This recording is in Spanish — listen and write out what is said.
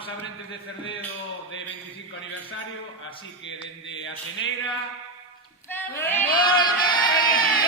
celebramos a Brentes de Cerdedo de 25 aniversario, así que dende a Ceneira... ¡Feliz!